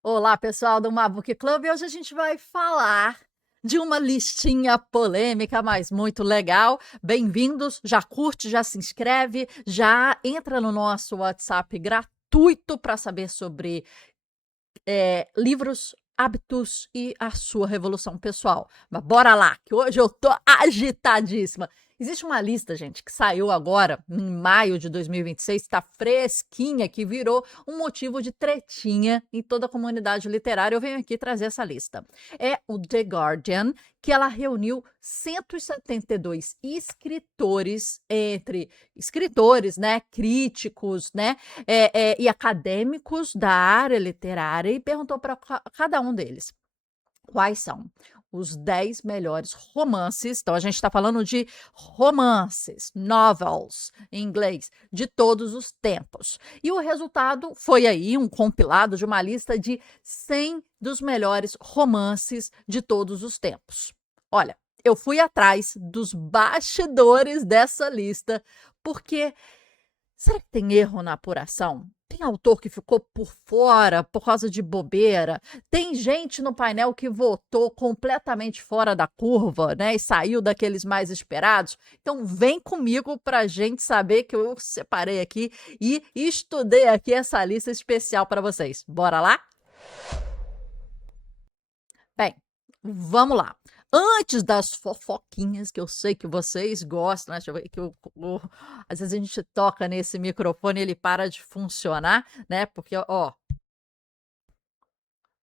Olá, pessoal do Mabook Club. E hoje a gente vai falar de uma listinha polêmica, mas muito legal. Bem-vindos, já curte, já se inscreve, já entra no nosso WhatsApp gratuito para saber sobre livros, hábitos e a sua revolução pessoal. Mas bora lá, que hoje eu tô agitadíssima. Existe uma lista, gente, que saiu agora, em maio de 2026, está fresquinha, que virou um motivo de tretinha em toda a comunidade literária. Eu venho aqui trazer essa lista. É o The Guardian, que ela reuniu 172 escritores, entre escritores, né, críticos, né, e acadêmicos da área literária, e perguntou para cada um deles quais são os 10 melhores romances. Então, a gente está falando de romances, novels, em inglês, de todos os tempos. E o resultado foi aí um compilado de uma lista de 100 dos melhores romances de todos os tempos. Olha, eu fui atrás dos bastidores dessa lista, porque será que tem erro na apuração? Tem autor que ficou por fora por causa de bobeira? Tem gente no painel que votou completamente fora da curva, né? E saiu daqueles mais esperados? Então vem comigo para a gente saber, que eu separei aqui e estudei aqui essa lista especial para vocês. Bora lá? Bem, vamos lá. Antes das fofoquinhas, que eu sei que vocês gostam, né? Deixa eu ver que às vezes a gente toca nesse microfone e ele para de funcionar, né? Porque, ó,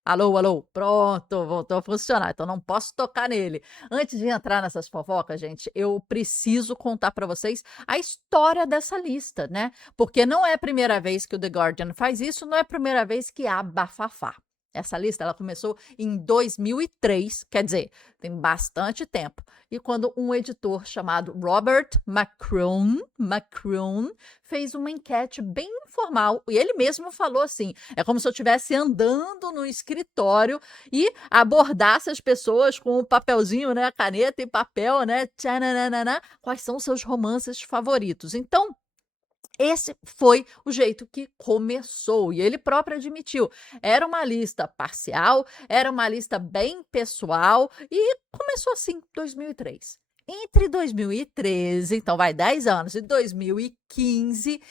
alô, alô, pronto, voltou a funcionar. Então não posso tocar nele. Antes de entrar nessas fofocas, gente, eu preciso contar para vocês a história dessa lista, né? Porque não é a primeira vez que o The Guardian faz isso, não é a primeira vez que há bafafá. Essa lista ela começou em 2003, quer dizer, tem bastante tempo. E quando um editor chamado Robert McCrone fez uma enquete bem informal, e ele mesmo falou assim: é como se eu estivesse andando no escritório e abordasse as pessoas com o papelzinho, né, caneta e papel, né, tchananana, quais são os seus romances favoritos. Então, esse foi o jeito que começou, e ele próprio admitiu. Era uma lista parcial, era uma lista bem pessoal, e começou assim, 2003. Entre 2013, então vai 10 anos, e 2015,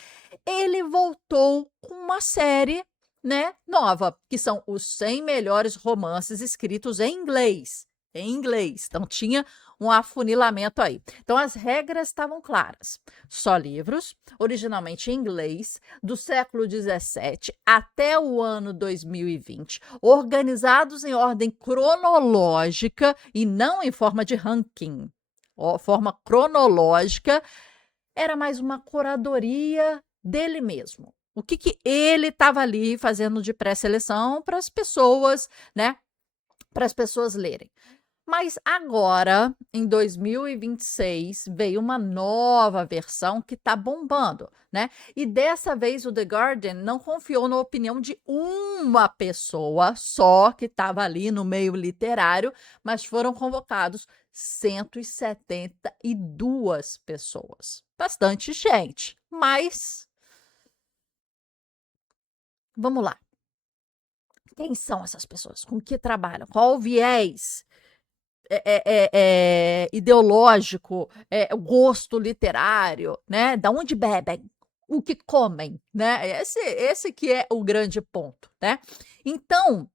ele voltou com uma série, né, nova, que são os 100 melhores romances escritos em inglês. Em inglês. Então, tinha um afunilamento aí. Então, as regras estavam claras. Só livros, originalmente em inglês, do século XVII até o ano 2020, organizados em ordem cronológica e não em forma de ranking. Forma cronológica, era mais uma curadoria dele mesmo. O que ele estava ali fazendo de pré-seleção para as pessoas, né? Para as pessoas lerem. Mas agora, em 2026, veio uma nova versão que está bombando, né? E dessa vez o The Guardian não confiou na opinião de uma pessoa só que estava ali no meio literário, mas foram convocados 172 pessoas. Bastante gente, mas vamos lá. Quem são essas pessoas? Com que trabalham? Qual o viés ideológico, o gosto literário, né? Da onde bebem, o que comem, né? Esse que é o grande ponto, né? Então,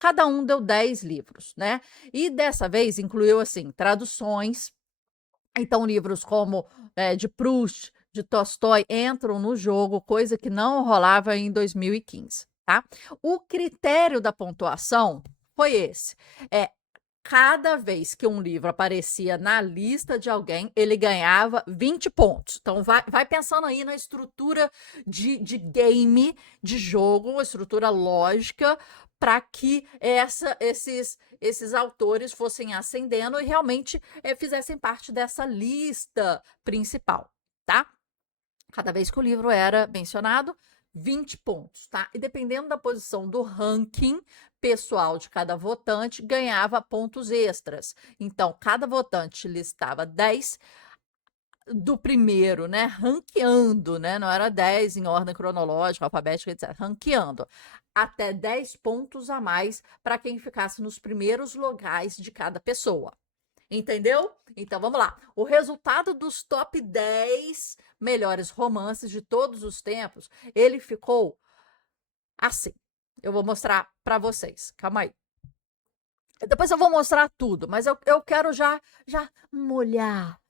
cada um deu 10 livros, né? E dessa vez incluiu, assim, traduções. Então, livros como de Proust, de Tolstói, entram no jogo, coisa que não rolava em 2015, tá? O critério da pontuação foi esse. Cada vez que um livro aparecia na lista de alguém, ele ganhava 20 pontos. Então, vai pensando aí na estrutura de game, de jogo, uma estrutura lógica, para que esses autores fossem ascendendo e realmente fizessem parte dessa lista principal, tá? Cada vez que o livro era mencionado, 20 pontos, tá? E dependendo da posição do ranking pessoal de cada votante, ganhava pontos extras. Então, cada votante listava 10 do primeiro, né? Ranqueando, né? Não era 10 em ordem cronológica, alfabética, etc. Ranqueando. até 10 pontos a mais para quem ficasse nos primeiros lugares de cada pessoa. Entendeu? Então vamos lá. O resultado dos top 10 melhores romances de todos os tempos, ele ficou assim. Eu vou mostrar para vocês. Calma aí. Depois eu vou mostrar tudo, mas eu quero já molhar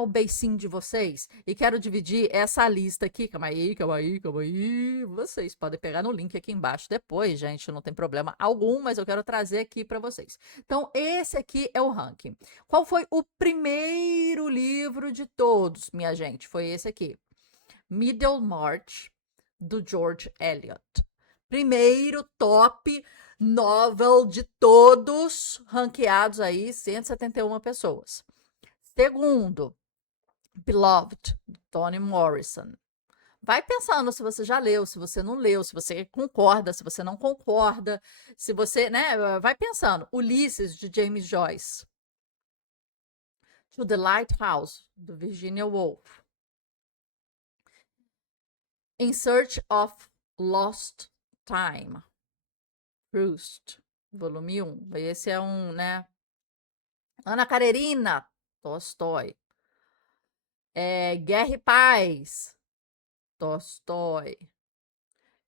o beicinho de vocês e quero dividir essa lista aqui. Calma aí, calma aí, calma aí. Vocês podem pegar no link aqui embaixo depois, gente, não tem problema algum, mas eu quero trazer aqui para vocês. Então, esse aqui é o ranking. Qual foi o primeiro livro de todos, minha gente? Foi esse aqui. Middlemarch, do George Eliot. Primeiro top novel de todos, ranqueados aí, 171 pessoas. Segundo, Beloved, de Toni Morrison. Vai pensando se você já leu, se você não leu, se você concorda, se você não concorda, se você, né, vai pensando. Ulisses, de James Joyce. To the Lighthouse, do Virginia Woolf. In Search of Lost Time, Proust, volume 1. Esse é um, né? Ana Karenina, Tolstói. Guerra e Paz, Tolstói.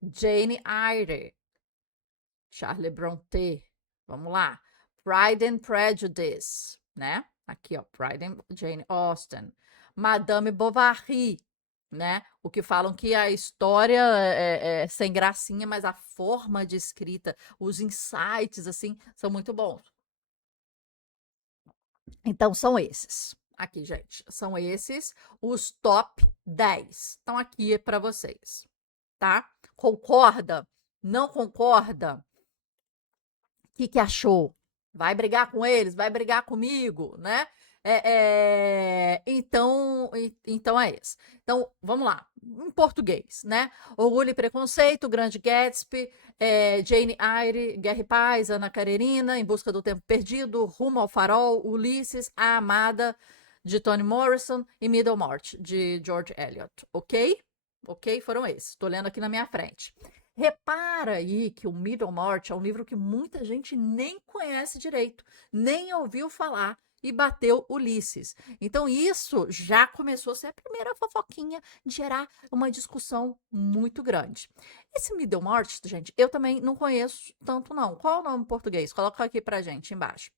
Jane Eyre, Charles Brontë. Vamos lá. Pride and Prejudice, né? Aqui, ó, Pride and Jane Austen. Madame Bovary, né? O que falam que a história é sem gracinha, mas a forma de escrita, os insights, assim, são muito bons. Então, são esses. Aqui, gente, são esses os top 10. Estão aqui para vocês, tá? Concorda? Não concorda? O que achou? Vai brigar com eles? Vai brigar comigo, né? Então é isso. Então, vamos lá. Em português, né? Orgulho e Preconceito, Grande Gatsby, Jane Eyre, Guerra e Paz, Ana Karenina, Em Busca do Tempo Perdido, Rumo ao Farol, Ulisses, A Amada, de Toni Morrison e Middlemarch, de George Eliot. Ok? Ok? Foram esses. Estou lendo aqui na minha frente. Repara aí que o Middlemarch é um livro que muita gente nem conhece direito, nem ouviu falar e bateu Ulisses. Então isso já começou a ser a primeira fofoquinha de gerar uma discussão muito grande. Esse Middlemarch, gente, eu também não conheço tanto não. Qual é o nome em português? Coloca aqui pra gente embaixo.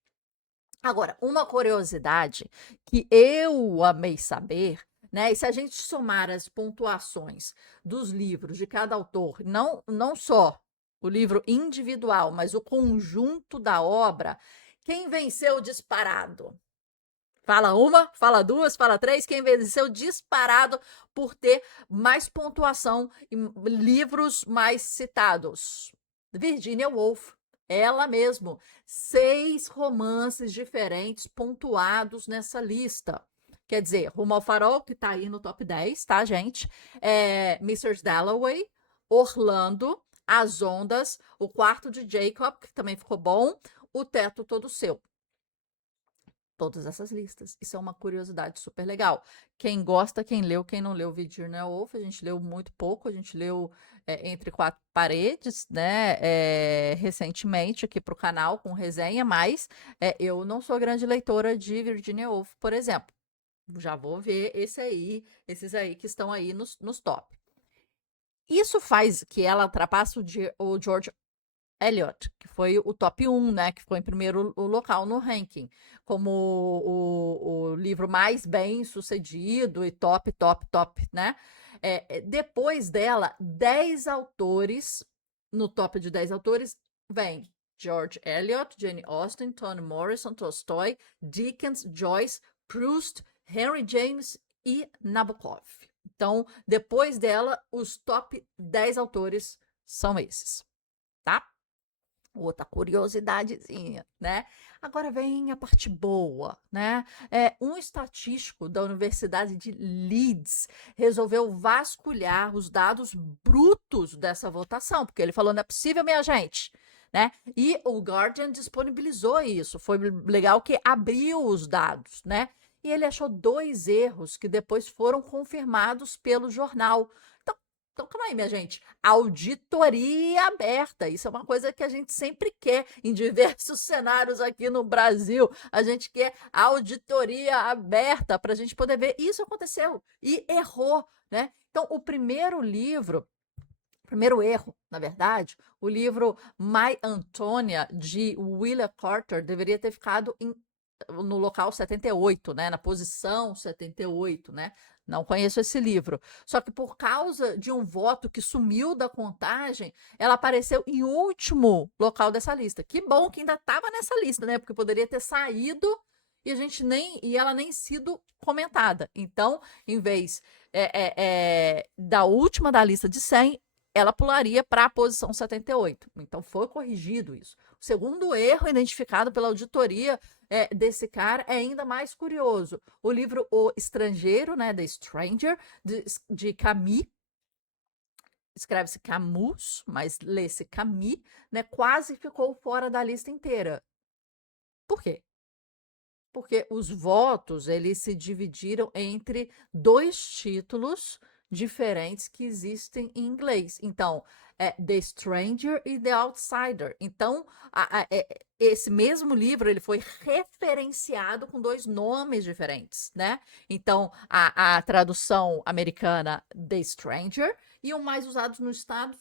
Agora, uma curiosidade que eu amei saber, né? E se a gente somar as pontuações dos livros de cada autor, não só o livro individual, mas o conjunto da obra, quem venceu disparado? Fala uma, fala duas, fala três. Quem venceu disparado por ter mais pontuação e livros mais citados? Virginia Woolf. Ela mesmo. 6 romances diferentes pontuados nessa lista. Quer dizer, Rumo ao Farol, que tá aí no top 10, tá, gente? Mrs. Dalloway, Orlando, As Ondas, O Quarto de Jacob, que também ficou bom, O Teto Todo Seu. Todas essas listas. Isso é uma curiosidade super legal. Quem gosta, quem leu, quem não leu Virginia Woolf, a gente leu muito pouco, a gente leu Entre Quatro Paredes, né, recentemente aqui para o canal com resenha, mas eu não sou grande leitora de Virginia Woolf, por exemplo. Já vou ver esses aí que estão aí nos top. Isso faz que ela ultrapasse o George Eliot, que foi o top 1, né, que ficou em primeiro local no ranking, como o livro mais bem sucedido e top, né? Depois dela, 10 autores, no top de 10 autores, vem George Eliot, Jane Austen, Toni Morrison, Tolstói, Dickens, Joyce, Proust, Henry James e Nabokov. Então, depois dela, os top 10 autores são esses, tá? Outra curiosidadezinha, né? Agora vem a parte boa, né? Um estatístico da Universidade de Leeds resolveu vasculhar os dados brutos dessa votação, porque ele falou, não é possível, minha gente, né? E o Guardian disponibilizou isso. Foi legal que abriu os dados, né? E ele achou 2 erros que depois foram confirmados pelo jornal. Então, Então, calma aí, minha gente. Auditoria aberta. Isso é uma coisa que a gente sempre quer em diversos cenários aqui no Brasil. A gente quer auditoria aberta para a gente poder ver. Isso aconteceu e errou, né? Então, o primeiro erro, na verdade, o livro My Antonia, de Willa Carter, deveria ter ficado no local 78, né? Na posição 78, né? Não conheço esse livro. Só que por causa de um voto que sumiu da contagem, ela apareceu em último local dessa lista. Que bom que ainda estava nessa lista, né? Porque poderia ter saído e ela nem sido comentada. Então, em vez da última da lista de 100, ela pularia para a posição 78. Então, foi corrigido isso. O segundo erro identificado pela auditoria desse cara é ainda mais curioso. O livro O Estrangeiro, né, The Stranger, de Camus, escreve-se Camus, mas lê-se Camus, né, quase ficou fora da lista inteira. Por quê? Porque os votos, eles se dividiram entre dois títulos diferentes que existem em inglês. Então, The Stranger e The Outsider. Então, esse mesmo livro, ele foi referenciado com dois nomes diferentes, né? Então, a tradução americana, The Stranger, e o mais usado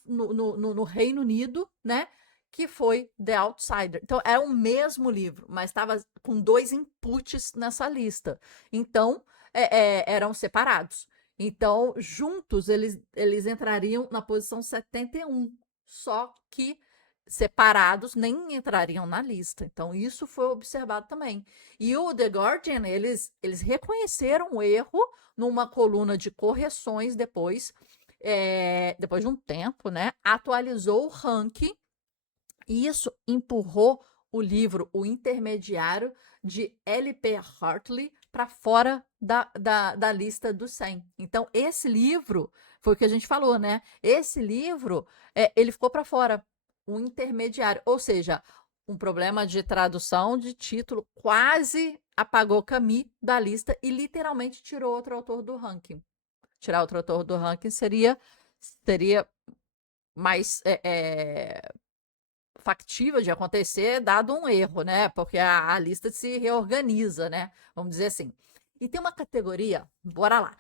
no Reino Unido, né? Que foi The Outsider. Então, é o mesmo livro, mas estava com dois inputs nessa lista. Então, eram separados. Então, juntos, eles entrariam na posição 71. Só que separados nem entrariam na lista. Então, isso foi observado também. E o The Guardian, eles reconheceram o erro numa coluna de correções depois de um tempo, né? Atualizou o ranking e isso empurrou o livro O Intermediário, de L.P. Hartley, para fora da lista dos 100. Então, esse livro, foi o que a gente falou, né? Esse livro, ele ficou para fora, O Intermediário. Ou seja, um problema de tradução de título quase apagou Camus da lista e literalmente tirou outro autor do ranking. Tirar outro autor do ranking seria mais factível de acontecer, dado um erro, né? Porque a lista se reorganiza, né? Vamos dizer assim. E tem uma categoria, bora lá.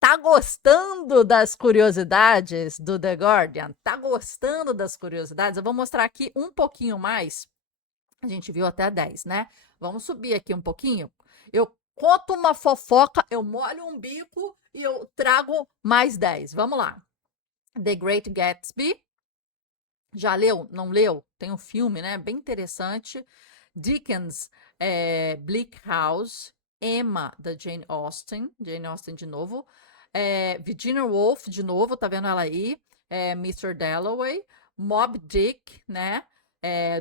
Tá gostando das curiosidades do The Guardian? Tá gostando das curiosidades? Eu vou mostrar aqui um pouquinho mais. A gente viu até 10, né? Vamos subir aqui um pouquinho. Eu conto uma fofoca, eu molho um bico e eu trago mais 10. Vamos lá. The Great Gatsby. Já leu? Não leu? Tem um filme, né? Bem interessante. Dickens, Bleak House, Emma, da Jane Austen de novo. Virginia Woolf, de novo, tá vendo ela aí? Mr. Dalloway. Moby Dick, né?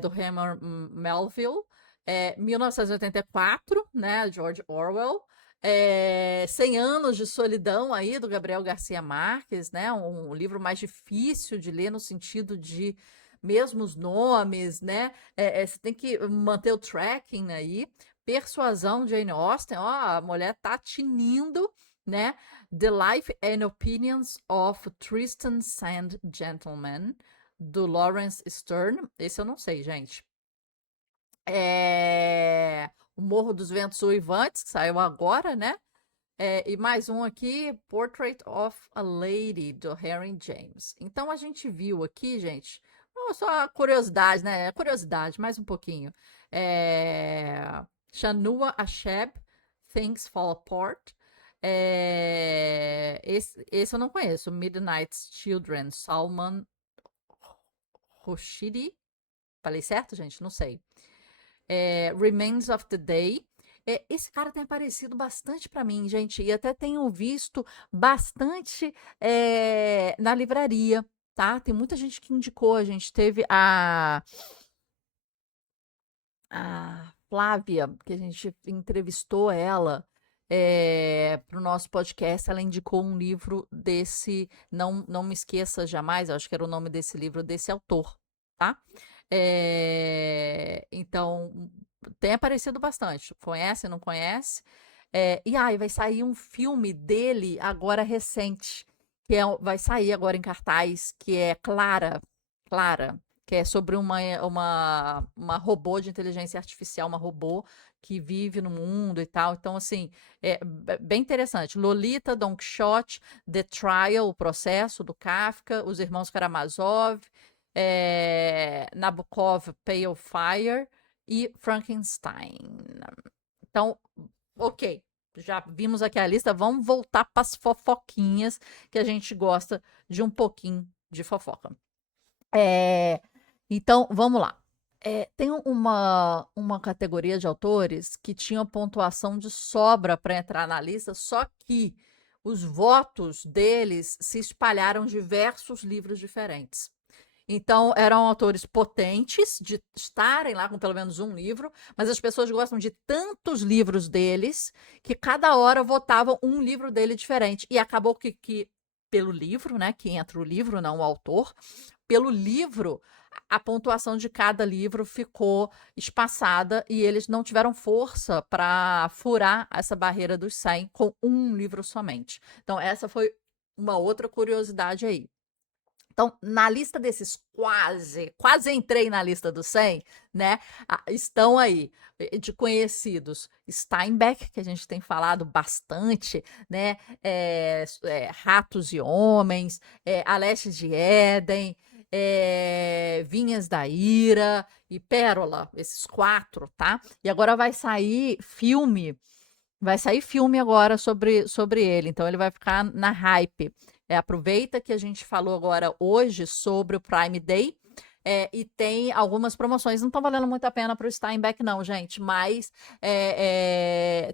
Do Herman Melville. 1984, né? George Orwell. 100 Anos de Solidão aí, do Gabriel Garcia Marques, né? Um livro mais difícil de ler no sentido de mesmos nomes, né? Você tem que manter o tracking aí. Persuasão, Jane Austen, ó, a mulher tá tinindo, né? The Life and Opinions of Tristan Sand Gentleman, do Lawrence Stern. Esse eu não sei, gente. O Morro dos Ventos Uivantes, que saiu agora, né? E mais um aqui, Portrait of a Lady, do Harry James. Então, a gente viu aqui, gente, só curiosidade, né? Curiosidade, mais um pouquinho. Shanua Achebe, Things Fall Apart. Esse eu não conheço. Midnight's Children, Salman Rushdie. Falei certo, gente? Não sei. Remains of the Day. Esse cara tem aparecido bastante para mim, gente, e até tenho visto bastante na livraria, tá? Tem muita gente que indicou, a gente teve a Flávia, que a gente entrevistou ela para o nosso podcast, ela indicou um livro desse, não me esqueça jamais, eu acho que era o nome desse livro, desse autor, tá? Então, tem aparecido bastante. Conhece, não conhece? E aí, vai sair um filme dele agora recente, vai sair agora em cartaz, que é Clara, Clara, que é sobre uma robô de inteligência artificial, uma robô que vive no mundo e tal. Então, assim, é bem interessante. Lolita, Don Quixote, The Trial, o processo do Kafka, Os Irmãos Karamazov, Nabokov, Pale Fire e Frankenstein. Então, ok, já vimos aqui a lista, vamos voltar para as fofoquinhas, que a gente gosta de um pouquinho de fofoca. É, então, vamos lá. Tem uma categoria de autores que tinha pontuação de sobra para entrar na lista, só que os votos deles se espalharam em diversos livros diferentes. Então, eram autores potentes de estarem lá com pelo menos um livro, mas as pessoas gostam de tantos livros deles que cada hora votavam um livro dele diferente. E acabou que pelo livro, né? Que entra o livro, não o autor, pelo livro, a pontuação de cada livro ficou espaçada e eles não tiveram força para furar essa barreira dos 100 com um livro somente. Então, essa foi uma outra curiosidade aí. Então, na lista desses quase entrei na lista dos 100, né? Estão aí de conhecidos Steinbeck, que a gente tem falado bastante, né? Ratos e Homens, A Leste de Éden, Vinhas da Ira e Pérola, esses 4, tá? E agora vai sair filme agora sobre ele, então ele vai ficar na hype. Aproveita que a gente falou agora hoje sobre o Prime Day. E tem algumas promoções. Não estão valendo muito a pena para o Steinbeck, não, gente, mas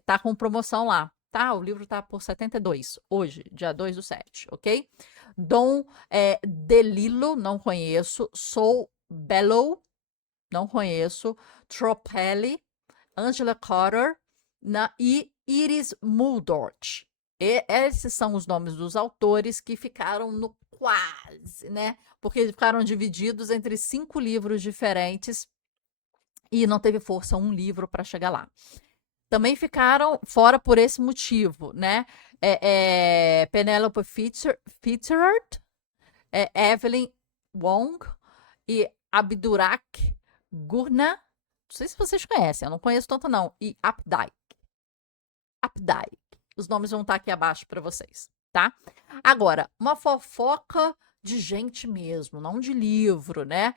tá com promoção lá. Tá? O livro tá por 72 hoje, dia 2/7, ok? Dom DeLillo, não conheço. Soul Bellow, não conheço. Tropelli, Angela Carter e Iris Muldort. Esses são os nomes dos autores que ficaram no quase, né? Porque ficaram divididos entre 5 livros diferentes e não teve força um livro para chegar lá. Também ficaram fora por esse motivo, né? Penelope Fitzgerald, Evelyn Wong e Abdurak Gurna. Não sei se vocês conhecem, eu não conheço tanto não. E Updike. Updike. Os nomes vão estar aqui abaixo para vocês, tá? Agora, uma fofoca de gente mesmo, não de livro, né?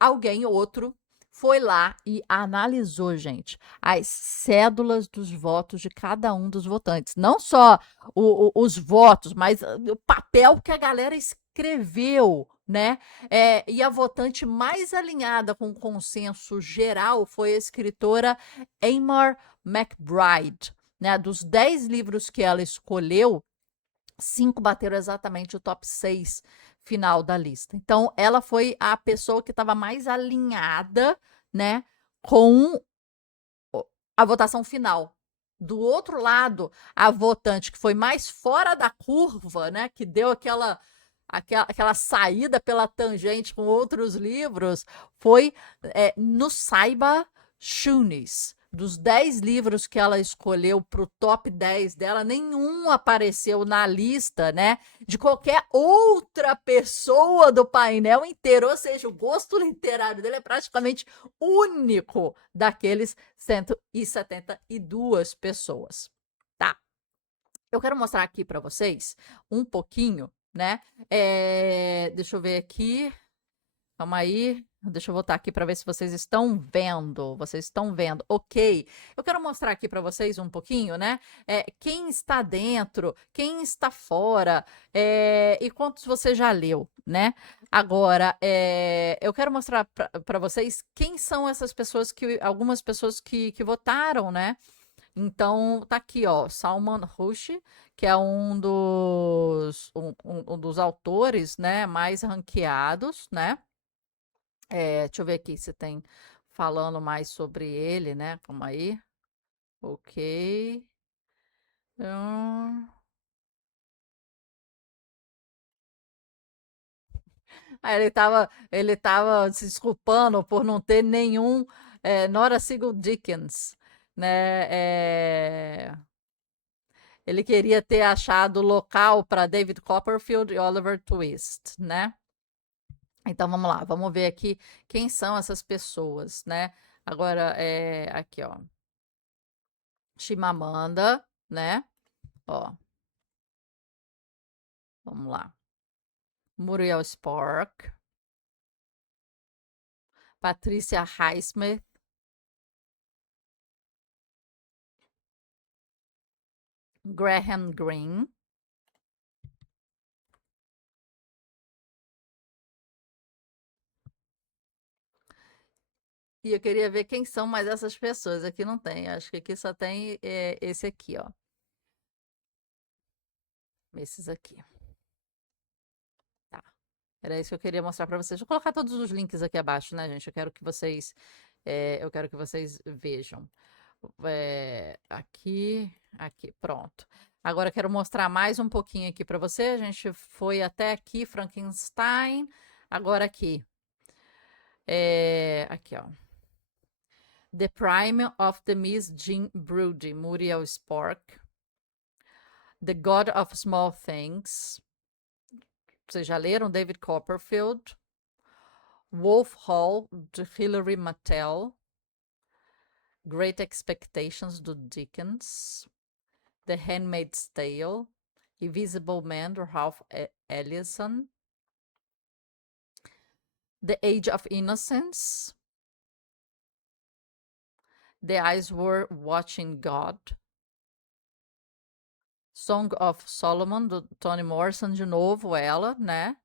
Alguém outro foi lá e analisou, gente, as cédulas dos votos de cada um dos votantes. Não só os votos, mas o papel que a galera escreveu, né? E a votante mais alinhada com o consenso geral foi a escritora Amor McBride, né? Dos 10 livros que ela escolheu, 5 bateram exatamente o top 6 final da lista. Então, ela foi a pessoa que estava mais alinhada, né, com a votação final. Do outro lado, a votante que foi mais fora da curva, né, que deu aquela saída pela tangente com outros livros, foi Nussaiba Shunis. Dos 10 livros que ela escolheu para o top 10 dela, nenhum apareceu na lista, né, de qualquer outra pessoa do painel inteiro. Ou seja, o gosto literário dele é praticamente único daqueles 172 pessoas. Tá. Eu quero mostrar aqui para vocês um pouquinho, né? Deixa eu ver aqui. Calma aí. Deixa eu voltar aqui para ver se vocês estão vendo. Vocês estão vendo. Ok. Eu quero mostrar aqui para vocês um pouquinho, né? Quem está dentro, quem está fora, e quantos você já leu, né? Agora, eu quero mostrar para vocês quem são essas pessoas algumas pessoas que votaram, né? Então, tá aqui, ó, Salman Rushdie, que é um dos autores, né, mais ranqueados, né? Deixa eu ver aqui se tem falando mais sobre ele, né? Calma aí. Ok. Hum. Ele tava se desculpando por não ter nenhum Nora Sigel Dickens, né? Ele queria ter achado local para David Copperfield e Oliver Twist, né? Então vamos lá, vamos ver aqui quem são essas pessoas, né? Agora aqui, ó. Chimamanda, né? Ó, vamos lá. Muriel Spark, Patricia Highsmith, Graham Greene, e eu queria ver quem são mais essas pessoas. Aqui não tem, acho que aqui só tem esse aqui, ó. Esses aqui. Tá. Era isso que eu queria mostrar para vocês. Vou colocar todos os links aqui abaixo, né, gente? Eu quero que vocês vejam. Aqui, pronto. Agora eu quero mostrar mais um pouquinho aqui para você. A gente foi até aqui, Frankenstein. Agora aqui. Aqui, ó. The Prime of the Miss Jean Brodie, Muriel Spark. The God of Small Things. Vocês já leram? David Copperfield. Wolf Hall, de Hilary Mantel. Great Expectations, do Dickens. The Handmaid's Tale. Invisible Man, do Ralph Ellison. The Age of Innocence. The Eyes Were Watching God. Song of Solomon, do Toni Morrison, de novo ela, né?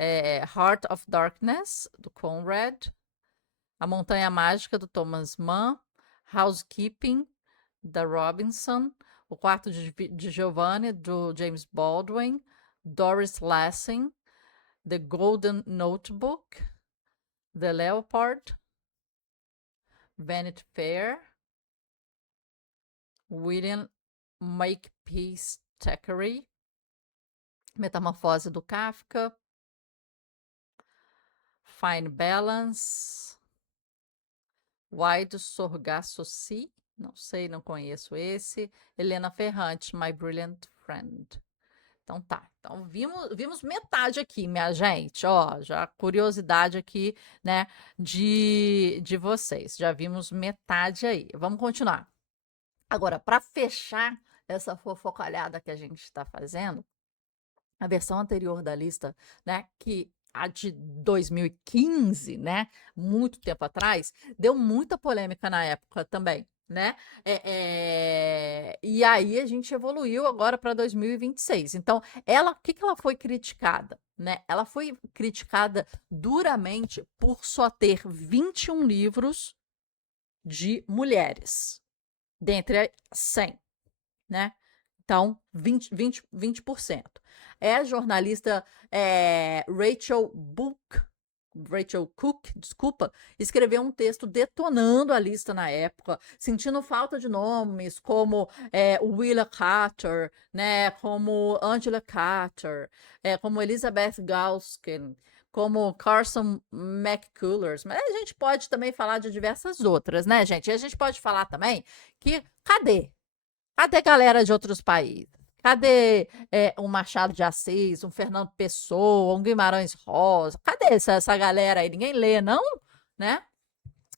Heart of Darkness, do Conrad. A Montanha Mágica, do Thomas Mann. Housekeeping, da Robinson. O Quarto de Giovanni, do James Baldwin. Doris Lessing. The Golden Notebook. The Leopard. Vanity Fair. William Makepeace Thackeray. Metamorfose, do Kafka. Fine Balance. Wide Sorgasossi, não sei, não conheço esse. Helena Ferrante, My Brilliant Friend. Então tá, então vimos metade aqui, minha gente, ó, já curiosidade aqui, né, de vocês, já vimos metade aí. Vamos continuar. Agora, para fechar essa fofocalhada que a gente está fazendo, a versão anterior da lista, né, que a de 2015, né, muito tempo atrás, deu muita polêmica na época também, né? E aí a gente evoluiu agora para 2026. Então, o que ela foi criticada, né? Ela foi criticada duramente por só ter 21 livros de mulheres, dentre 100, né? Então, 20%. A jornalista Rachel Cook, desculpa, escreveu um texto detonando a lista na época, sentindo falta de nomes como Willa Cather, né, como Angela Carter, como Elizabeth Gaskell, como Carson McCullers, mas a gente pode também falar de diversas outras, né, gente? E a gente pode falar também que, cadê galera de outros países? Cadê um Machado de Assis, um Fernando Pessoa, um Guimarães Rosa? Cadê essa galera aí? Ninguém lê, não? Né?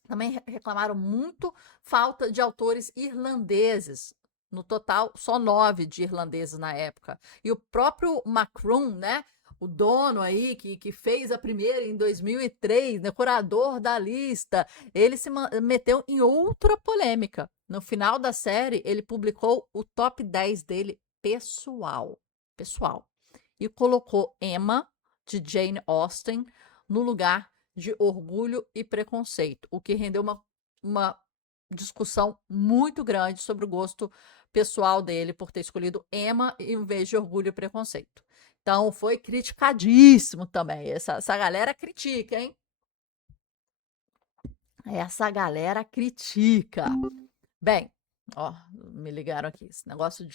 Também reclamaram muito falta de autores irlandeses. No total, só 9 de irlandeses na época. E o próprio Macron, né? O dono aí, que fez a primeira em 2003, né, curador da lista, ele se meteu em outra polêmica. No final da série, ele publicou o top 10 dele pessoal. E colocou Emma, de Jane Austen, no lugar de Orgulho e Preconceito, o que rendeu uma discussão muito grande sobre o gosto pessoal dele por ter escolhido Emma em vez de Orgulho e Preconceito. Então, foi criticadíssimo também. Essa galera critica, hein? Essa galera critica. Bem, ó, me ligaram aqui. Esse negócio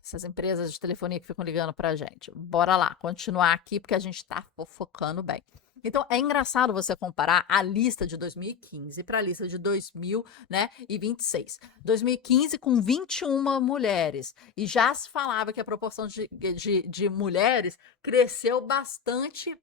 essas empresas de telefonia que ficam ligando pra gente. Bora lá, continuar aqui, porque a gente tá fofocando bem. Então, é engraçado você comparar a lista de 2015 para a lista de 2000, né, e 26. 2015 com 21 mulheres. E já se falava que a proporção de mulheres cresceu bastante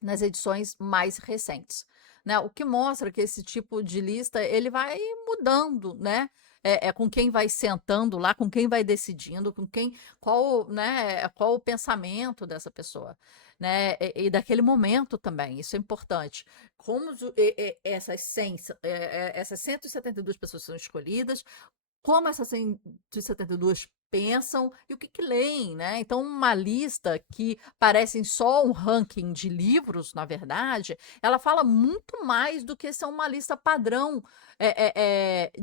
nas edições mais recentes, né? O que mostra que esse tipo de lista ele vai mudando, né? É com quem vai sentando lá, com quem vai decidindo, com quem, qual, né? Qual o pensamento dessa pessoa, né? E daquele momento também, isso é importante. Como essas 100, essas 172 pessoas são escolhidas, como essas 172 pensam e o que que leem, né? Então, uma lista que parece só um ranking de livros, na verdade, ela fala muito mais do que ser uma lista padrão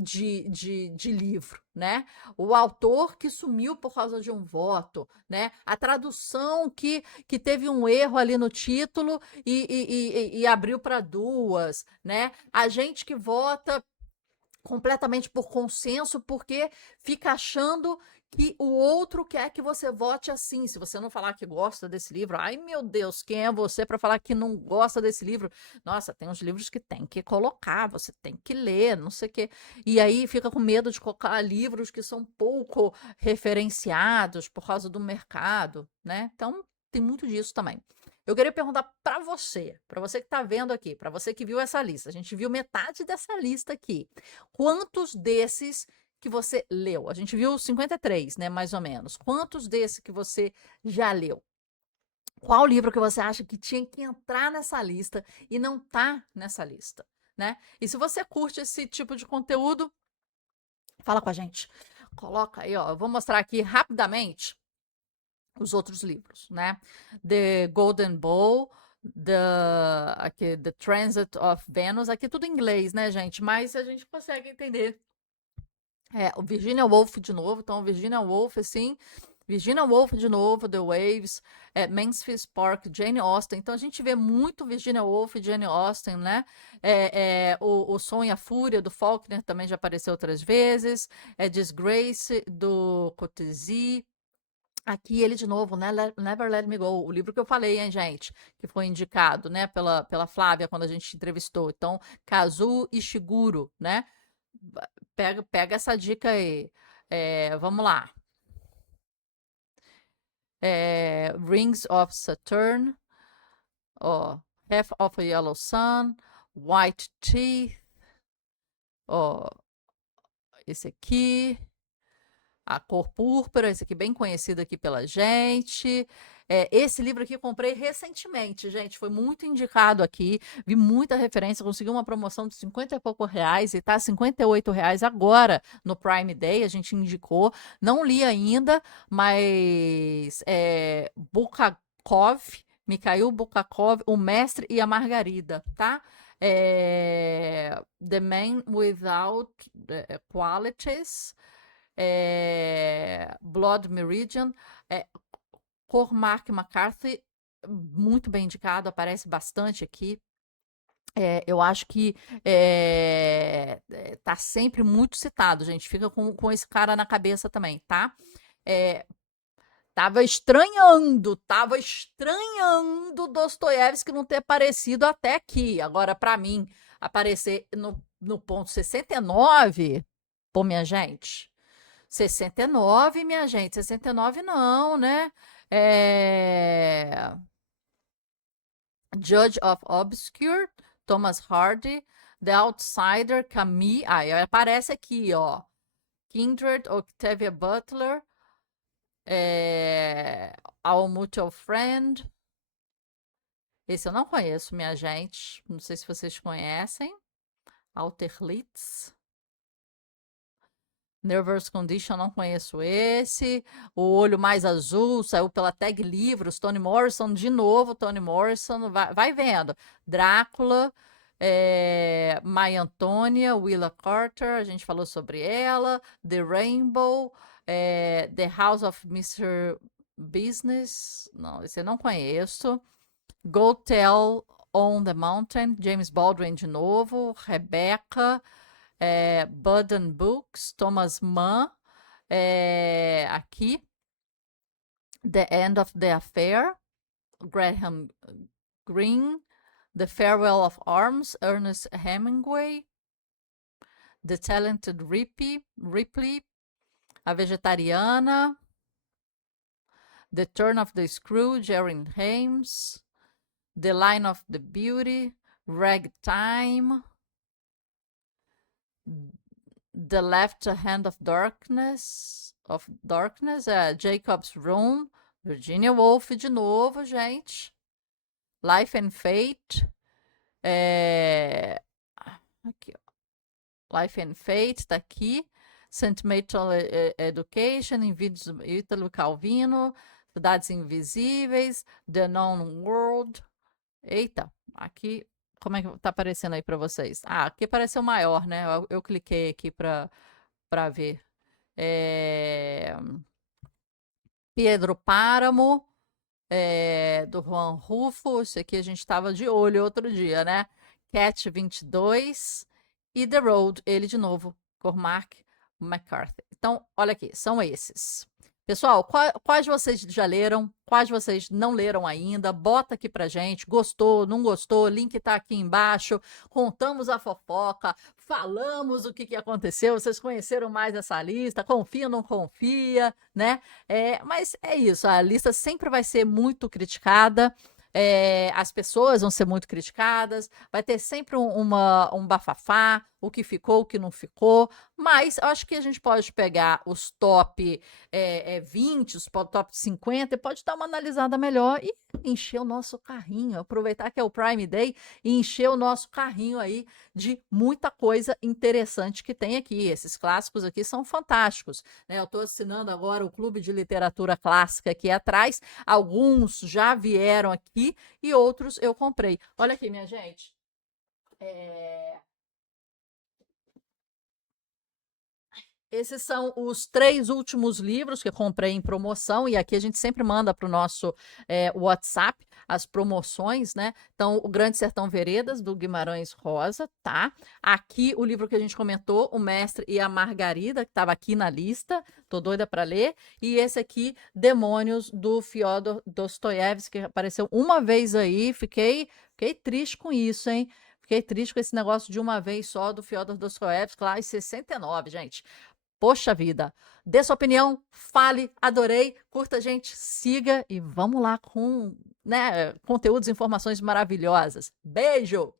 de livro, né? O autor que sumiu por causa de um voto, né? A tradução que teve um erro ali no título e abriu para duas, né? A gente que vota completamente por consenso, porque fica achando que o outro quer que você vote assim. Se você não falar que gosta desse livro, ai meu Deus, quem é você para falar que não gosta desse livro? Nossa, tem uns livros que tem que colocar, você tem que ler, não sei o quê. E aí fica com medo de colocar livros que são pouco referenciados por causa do mercado, né? Então, tem muito disso também. Eu queria perguntar para você que está vendo aqui, para você que viu essa lista. A gente viu metade dessa lista aqui. Quantos desses que você leu? A gente viu 53, né, mais ou menos. Quantos desses que você já leu? Qual livro que você acha que tinha que entrar nessa lista e não tá nessa lista, né? E se você curte esse tipo de conteúdo, fala com a gente. Coloca aí, ó. Eu vou mostrar aqui rapidamente os outros livros, né? The Golden Bowl, The Transit of Venus, aqui tudo em inglês, né, gente? Mas a gente consegue entender. O Virginia Woolf de novo, então Virginia Woolf, assim, Virginia Woolf de novo, The Waves, Mansfield Park, Jane Austen. Então a gente vê muito Virginia Woolf e Jane Austen, né? O Som e a Fúria do Faulkner também já apareceu outras vezes. Disgrace do Coetzee. Aqui ele de novo, né? Never Let Me Go, o livro que eu falei, hein, gente, que foi indicado, né, pela Flávia quando a gente entrevistou. Então, Kazuo Ishiguro, né? Pega essa dica aí. Vamos lá. Rings of Saturn, ó, Half of a Yellow Sun, White Teeth, ó, esse aqui. A Cor Púrpura, esse aqui bem conhecido aqui pela gente. Esse livro aqui eu comprei recentemente, gente, foi muito indicado aqui, vi muita referência, consegui uma promoção de 50 e pouco reais e tá R$ 58 agora no Prime Day, a gente indicou, não li ainda, mas Bulgakov, Mikhail Bulgakov, O Mestre e a Margarida, tá? The Man Without Qualities, Blood Meridian, Cormac McCarthy, muito bem indicado, aparece bastante aqui. Eu acho que tá sempre muito citado, gente. Fica com esse cara na cabeça também, tá? Tava estranhando Dostoiévski não ter aparecido até aqui. Agora, para mim, aparecer no ponto 69, pô, minha gente. 69, minha gente, 69 não, né? Judge of Obscure, Thomas Hardy, The Outsider, Camus, aí aparece aqui, ó. Kindred, Octavia Butler, Our Mutual Friend. Esse eu não conheço, minha gente. Não sei se vocês conhecem. Austerlitz. Nervous Condition, não conheço esse. O Olho Mais Azul, saiu pela Tag Livros. Toni Morrison, de novo, Toni Morrison. Vai vendo. Drácula, Maia Antônia, Willa Carter, a gente falou sobre ela. The Rainbow, The House of Mr. Business. Não, esse eu não conheço. Go Tell on the Mountain, James Baldwin de novo. Rebecca. Budden Books, Thomas Mann, aqui, The End of the Affair, Graham Greene, The Farewell of Arms, Ernest Hemingway. The Talented Ripley. A Vegetariana. The Turn of the Screw, Jerry Hames. The Line of the Beauty. Ragtime. The Left Hand of Darkness, Jacob's Room, Virginia Woolf de novo, gente. Life and Fate, aqui, ó. Life and Fate tá aqui. Sentimental Education, Ítalo Calvino, Cidades Invisíveis, The Known World. Eita, aqui, como é que tá aparecendo aí para vocês? Ah, aqui apareceu maior, né? Eu cliquei aqui para ver. Pedro Páramo, do Juan Rufo. Esse aqui a gente estava de olho outro dia, né? Cat 22 e The Road, ele de novo, Cormac McCarthy. Então, olha aqui, são esses. Pessoal, quais vocês já leram? Quais vocês não leram ainda? Bota aqui pra gente. Gostou, não gostou? Link tá aqui embaixo. Contamos a fofoca, falamos o que aconteceu. Vocês conheceram mais essa lista? Confia, não confia, né? Mas é isso, a lista sempre vai ser muito criticada. As pessoas vão ser muito criticadas, vai ter sempre um bafafá, o que ficou, o que não ficou, mas eu acho que a gente pode pegar os top 20, os top 50 e pode dar uma analisada melhor e encher o nosso carrinho, aproveitar que é o Prime Day e encher o nosso carrinho aí de muita coisa interessante que tem aqui. Esses clássicos aqui são fantásticos, né? Eu estou assinando agora o Clube de Literatura Clássica aqui atrás, alguns já vieram aqui e outros eu comprei. Olha aqui, minha gente. Esses são os 3 últimos livros que eu comprei em promoção, e aqui a gente sempre manda para o nosso WhatsApp as promoções, né? Então, o Grande Sertão Veredas, do Guimarães Rosa, tá? Aqui o livro que a gente comentou, O Mestre e a Margarida, que estava aqui na lista, tô doida para ler. E esse aqui, Demônios, do Fyodor Dostoiévski, que apareceu uma vez aí, fiquei triste com isso, hein? Fiquei triste com esse negócio de uma vez só do Fyodor Dostoiévski, lá em 69, gente. Poxa vida, dê sua opinião, fale, adorei, curta a gente, siga e vamos lá com, né, conteúdos e informações maravilhosas. Beijo!